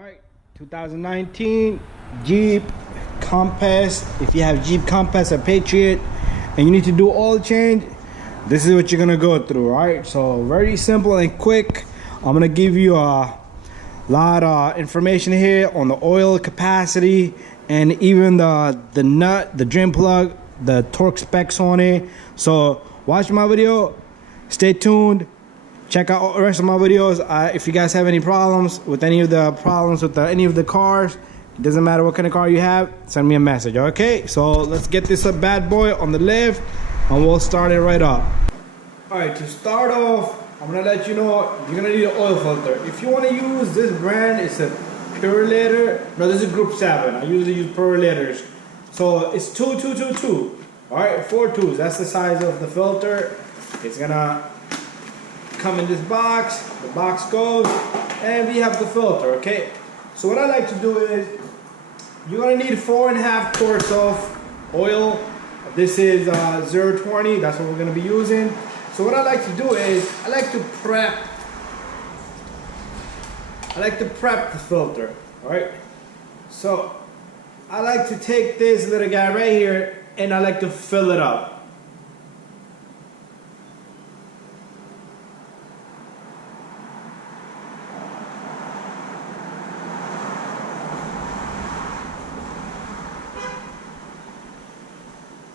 Alright, 2019 Jeep Compass. If you have Jeep Compass or Patriot and you need to do oil change, this is what you're gonna go through. Alright, so very simple and quick. I'm gonna give you a lot of information here on the oil capacity and even the nut, the drain plug, the torque specs on it. So watch my video, stay tuned, check out the rest of my videos. If you guys have any problems with any of the cars, it doesn't matter what kind of car you have, send me a message. Okay, so let's get this a bad boy on the lift and we'll start it right up. All right, to start off, I'm gonna let you know you're gonna need an oil filter. If you want to use this brand, it's a Purelator. No, this is Group 7. I usually use Purelators. So it's 2. All right, 4 2s. That's the size of the filter. It's gonna come in this box. The box goes, and we have the filter. Okay. So what I like to do is, you're gonna need 4.5 quarts of oil. This is 020. That's what we're gonna be using. So what I like to do is, I like to prep the filter. All right. So I like to take this little guy right here and I like to fill it up.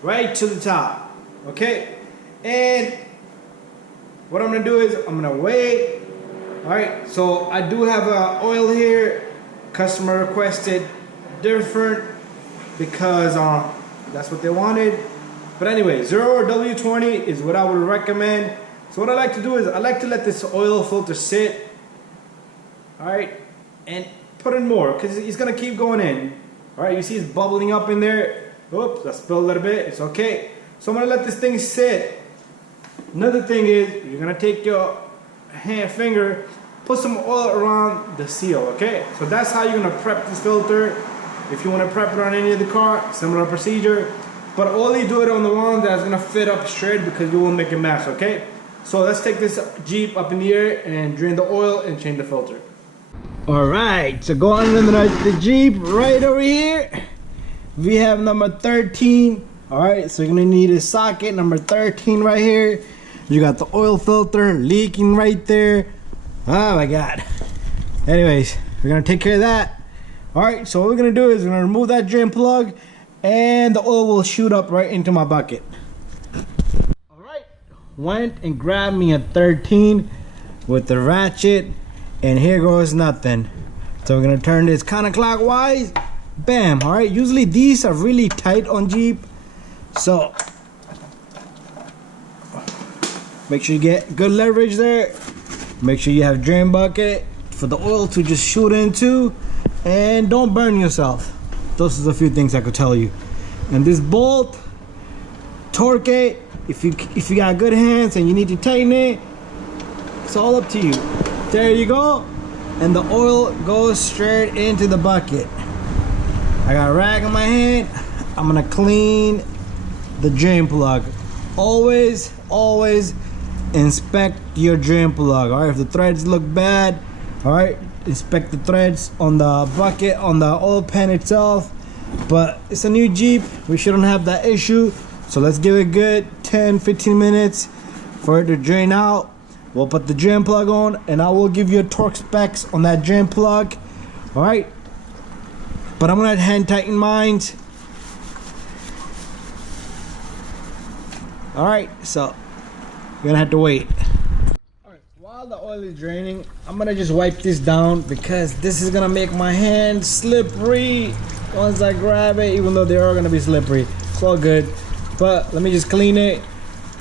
Right to the top. Okay. And what I'm gonna do is I'm gonna wait. All right, so I do have oil here. Customer requested different because that's what they wanted. But anyway, 0 or W20 is what I would recommend. So what I like to do is I like to let this oil filter sit. All right, and put in more because it's gonna keep going in. All right, you see it's bubbling up in there. Oops, I spilled a little bit. It's okay. So I'm gonna let this thing sit. Another thing is you're gonna take your finger, put some oil around the seal. Okay, so that's how you're gonna prep this filter. If you want to prep it on any of the car, similar procedure, but only do it on the one that's gonna fit up straight because you will make a mess. Okay, so let's take this Jeep up in the air and drain the oil and change the filter. All right, so go on the Jeep right over here. We have number 13. All right, so you're gonna need a socket number 13 right here. You got the oil filter leaking right there. Oh my God. Anyways, we're gonna take care of that. All right, so what we're gonna do is we're gonna remove that drain plug and the oil will shoot up right into my bucket. All right, went and grabbed me a 13 with the ratchet and here goes nothing. So we're gonna turn this counterclockwise. Bam, all right, usually these are really tight on Jeep. So make sure you get good leverage there. Make sure you have drain bucket for the oil to just shoot into, and don't burn yourself. Those are a few things I could tell you. And this bolt, torque it. If you got good hands and you need to tighten it, it's all up to you. There you go, and the oil goes straight into the bucket. I got a rag in my hand. I'm gonna clean the drain plug. Always inspect your drain plug. All right, if the threads look bad, all right, inspect the threads on the bucket, on the oil pan itself. But it's a new Jeep, we shouldn't have that issue. So let's give it a good 10-15 minutes for it to drain out. We'll put the drain plug on and I will give you a torque specs on that drain plug. All right, but I'm gonna hand tighten mine. All right, so you're gonna have to wait. All right, while the oil is draining, I'm gonna just wipe this down because this is gonna make my hands slippery once I grab it, even though they are gonna be slippery. It's all good, but let me just clean it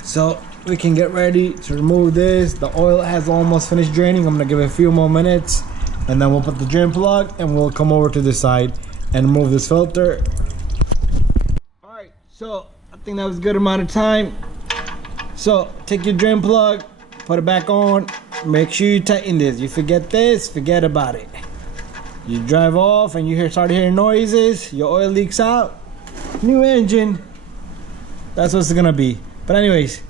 so we can get ready to remove this. The oil has almost finished draining. I'm gonna give it a few more minutes and then we'll put the drain plug and we'll come over to this side and remove this filter. All right, so I think that was a good amount of time. So take your drain plug, put it back on, make sure you tighten this. You forget this, forget about it. You drive off and you start hearing noises, your oil leaks out, new engine, that's what it's gonna be. But anyways,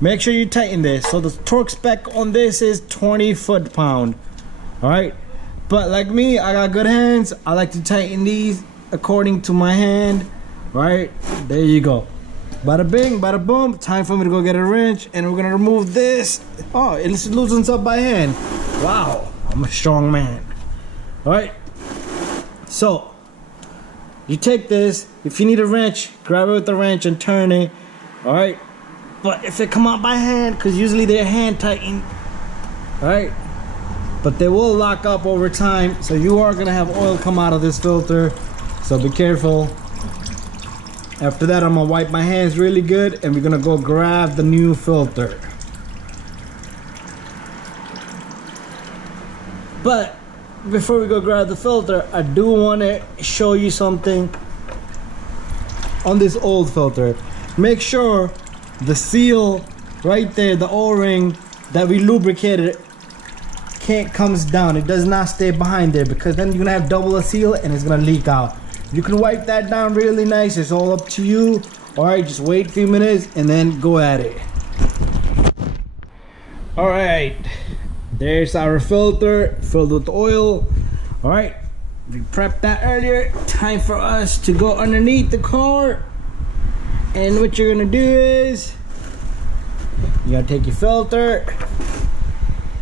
make sure you tighten this. So the torque spec on this is 20 foot-pound. All right, But like me, I got good hands. I like to tighten these according to my hand. Right, there you go. Bada bing, bada boom. Time for me to go get a wrench, and we're gonna remove this. Oh, it loosens up by hand. Wow, I'm a strong man. All right, so you take this. If you need a wrench, grab it with the wrench and turn it. All right, but if they come out by hand, because usually they're hand tightened, all right, but they will lock up over time, so you are gonna have oil come out of this filter, so be careful. After that, I'm gonna wipe my hands really good, and we're gonna go grab the new filter. But before we go grab the filter, I do want to show you something on this old filter. Make sure the seal right there, the O-ring that we lubricated, comes down. It does not stay behind there, because then you're gonna have double a seal and it's gonna leak out. You can wipe that down really nice. It's all up to you. All right, just wait a few minutes and then go at it. All right, there's our filter filled with oil. All right, we prepped that earlier. Time for us to go underneath the car. And what you're gonna do is you gotta take your filter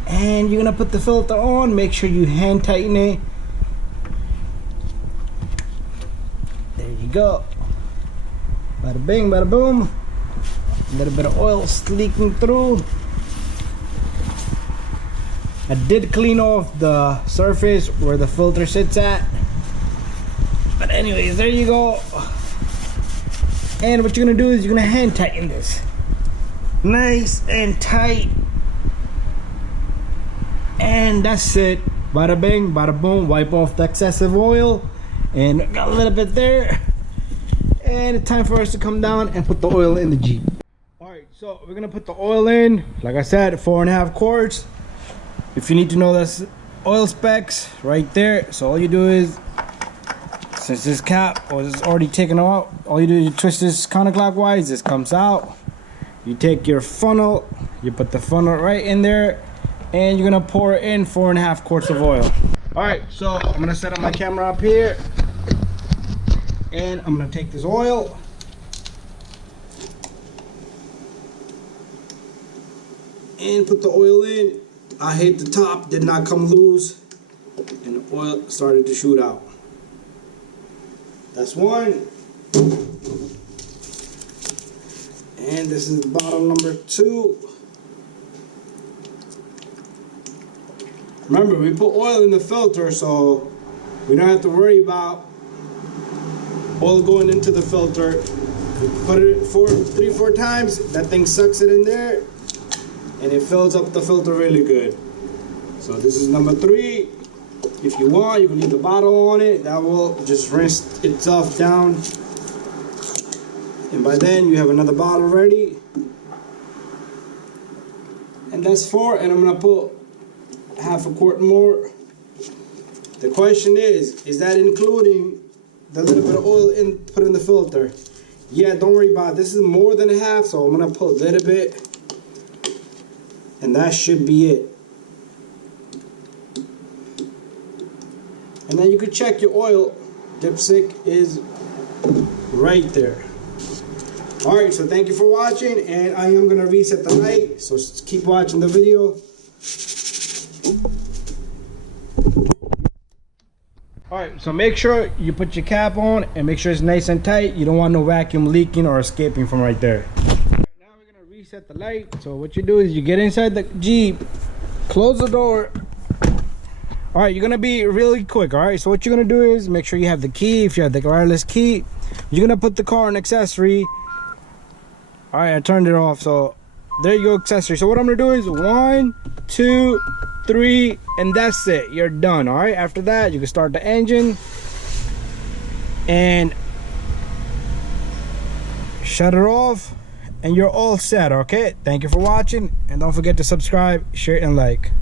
and you're gonna put the filter on. Make sure you hand tighten it. There you go. Bada bing, bada boom. A little bit of oil leaking through. I did clean off the surface where the filter sits at. But anyways, there you go. And what you're gonna do is you're gonna hand tighten this. Nice and tight. And that's it. Bada bing, bada boom. Wipe off the excessive oil. And got a little bit there, and it's time for us to come down and put the oil in the Jeep. All right, so we're gonna put the oil in. Like I said, 4.5 quarts. If you need to know this oil specs, right there. So all you do is, since this cap was already taken out, all you do is you twist this counterclockwise. This comes out. You take your funnel, you put the funnel right in there, and you're gonna pour in 4.5 quarts of oil. All right, so I'm gonna set up my camera up here. And I'm gonna take this oil and put the oil in. I hit the top, did not come loose, and the oil started to shoot out. That's one. And this is bottle number 2. Remember, we put oil in the filter, so we don't have to worry about oil going into the filter. We put it 3-4 times, that thing sucks it in there and it fills up the filter really good. So this is number 3. If you want, you can leave the bottle on it. That will just rinse itself down, and by then you have another bottle ready. And that's 4, and I'm gonna put 1/2 quart more. The question is that including the little bit of oil put in the filter? Yeah, don't worry about it. This is more than half, so I'm gonna put a little bit, and that should be it. And then you can check your oil. Dipstick is right there. All right, so thank you for watching, and I am gonna reset the light, so keep watching the video. Alright, so make sure you put your cap on and make sure it's nice and tight. You don't want no vacuum leaking or escaping from right there. Now we're gonna reset the light. So what you do is you get inside the Jeep, close the door. Alright, you're gonna be really quick. Alright, so what you're gonna do is make sure you have the key. If you have the wireless key, you're gonna put the car in accessory. Alright, I turned it off, so there you go, accessory. So what I'm gonna do is 1, 2, 3, and that's it. You're done. All right, after that you can start the engine and shut it off, and you're all set. Okay, thank you for watching, and don't forget to subscribe, share, and like.